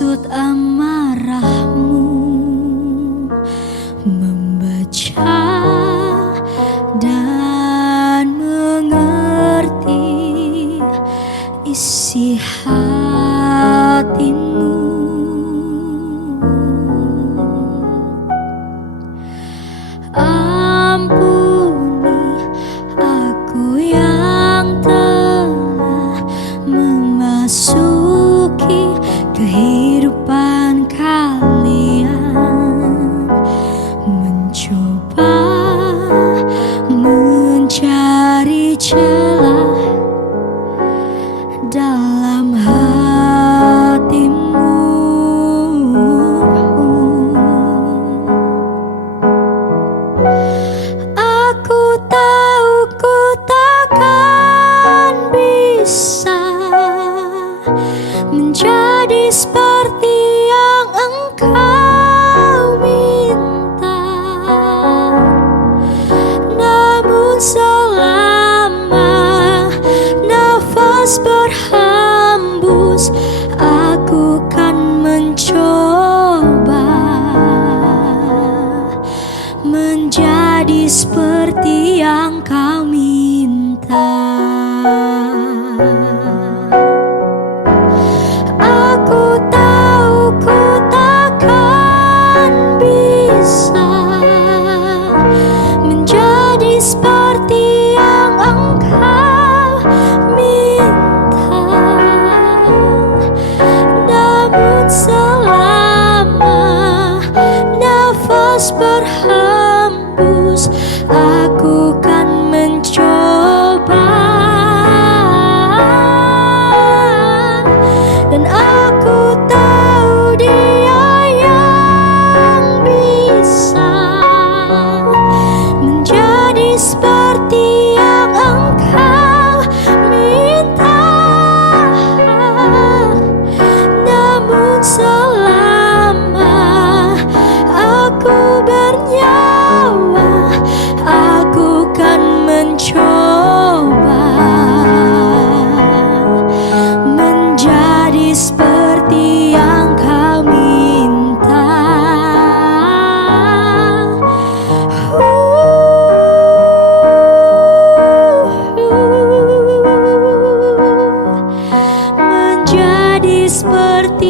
maksud amarahmu, membaca dan mengerti isi hatimu. Ampuni aku yang telah memasuki kehidupan kalian, mencoba mencari celah dalam hatimu. Aku tahu ku takkan bisa menjadi seperti yang engkau minta, namun selama nafas berhembus, aku kan mencoba menjadi seperti yang kau minta. Aku tahu ku takkan bisa menjadi seperti yang engkau minta, namun selama nafas berhembus, aku kan mencoba. Dan aku tahu Dia yang bisa menjadi seperti yang engkau minta, namun selama aku bernyawa, aku kan mencoba menjadi seperti yang kau minta. Menjadi seperti